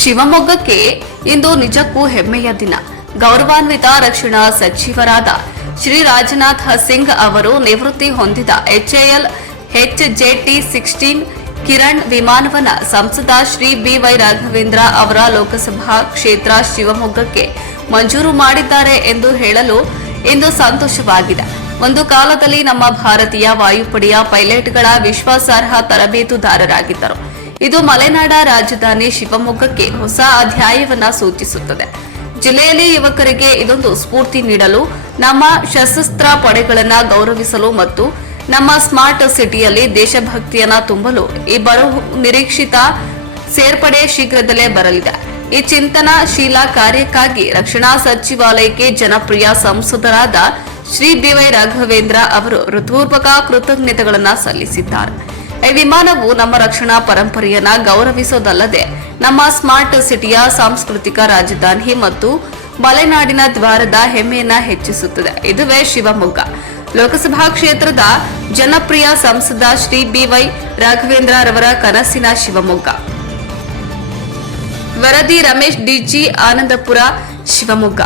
ಶಿವಮೊಗ್ಗಕ್ಕೆ ಇಂದು ನಿಜಕ್ಕೂ ಹೆಮ್ಮೆಯ ದಿನ. ಗೌರವಾನ್ವಿತ ರಕ್ಷಣಾ ಸಚಿವರಾದ ಶ್ರೀ ರಾಜನಾಥ್ ಸಿಂಗ್ ಅವರು ನಿವೃತ್ತಿ ಹೊಂದಿದ ಎಚ್ಎಎಲ್ ಎಚ್ಜೆಟಿ ಸಿಕ್ಸ್ಟೀನ್ ಕಿರಣ್ ವಿಮಾನವನ ಸಂಸದ ಶ್ರೀ ಬಿವೈ ರಾಘವೇಂದ್ರ ಅವರ ಲೋಕಸಭಾ ಕ್ಷೇತ್ರ ಶಿವಮೊಗ್ಗಕ್ಕೆ ಮಂಜೂರು ಮಾಡಿದ್ದಾರೆ ಎಂದು ಹೇಳಲು ಇಂದು ಸಂತೋಷವಾಗಿದೆ. ಒಂದು ಕಾಲದಲ್ಲಿ ನಮ್ಮ ಭಾರತೀಯ ವಾಯುಪಡೆಯ ಪೈಲಟ್ಗಳ ವಿಶ್ವಾಸಾರ್ಹ ತರಬೇತುದಾರರಾಗಿದ್ದರು. ಇದು ಮಲೆನಾಡ ರಾಜಧಾನಿ ಶಿವಮೊಗ್ಗಕ್ಕೆ ಹೊಸ ಅಧ್ಯಾಯವನ್ನ ಸೂಚಿಸುತ್ತದೆ. ಜಿಲ್ಲೆಯಲ್ಲಿ ಯುವಕರಿಗೆ ಇದೊಂದು ಸ್ಫೂರ್ತಿ ನೀಡಲು ನಮ್ಮ ಸಶಸ್ತ್ರ ಪಡೆಗಳನ್ನ ಗೌರವಿಸಲು ಮತ್ತು ನಮ್ಮ ಸ್ಮಾರ್ಟ್ ಸಿಟಿಯಲ್ಲಿ ದೇಶಭಕ್ತಿಯನ್ನ ತುಂಬಲು ಈ ನಿರೀಕ್ಷಿತ ಸೇರ್ಪಡೆ ಶೀಘ್ರದಲ್ಲೇ ಬರಲಿದೆ. ಈ ಚಿಂತನಶೀಲ ಕಾರ್ಯಕ್ಕಾಗಿ ರಕ್ಷಣಾ ಸಚಿವಾಲಯಕ್ಕೆ ಜನಪ್ರಿಯ ಸಂಸದರಾದ ಶ್ರೀ ಬಿವೈ ರಾಘವೇಂದ್ರ ಅವರು ಹೃತ್ಪೂರ್ವಕ ಕೃತಜ್ಞತೆಗಳನ್ನು ಸಲ್ಲಿಸಿದ್ದಾರೆ. ಈ ವಿಮಾನವು ನಮ್ಮ ರಕ್ಷಣಾ ಪರಂಪರೆಯನ್ನ ಗೌರವಿಸೋದಲ್ಲದೆ ನಮ್ಮ ಸ್ಮಾರ್ಟ್ ಸಿಟಿಯ ಸಾಂಸ್ಕೃತಿಕ ರಾಜಧಾನಿ ಮತ್ತು ಮಲೆನಾಡಿನ ದ್ವಾರದ ಹೆಮ್ಮೆಯನ್ನ ಹೆಚ್ಚಿಸುತ್ತದೆ. ಇದುವೇ ಶಿವಮೊಗ್ಗ. ಲೋಕಸಭಾ ಕ್ಷೇತ್ರದ ಜನಪ್ರಿಯ ಸಂಸದ ಶ್ರೀ ಬಿವೈ ರಾಘವೇಂದ್ರ ರವರ ಕನಸಿನ ಶಿವಮೊಗ್ಗ. ವರದಿ ರಮೇಶ್ ಡಿಜಿ ಆನಂದಪುರ ಶಿವಮೊಗ್ಗ.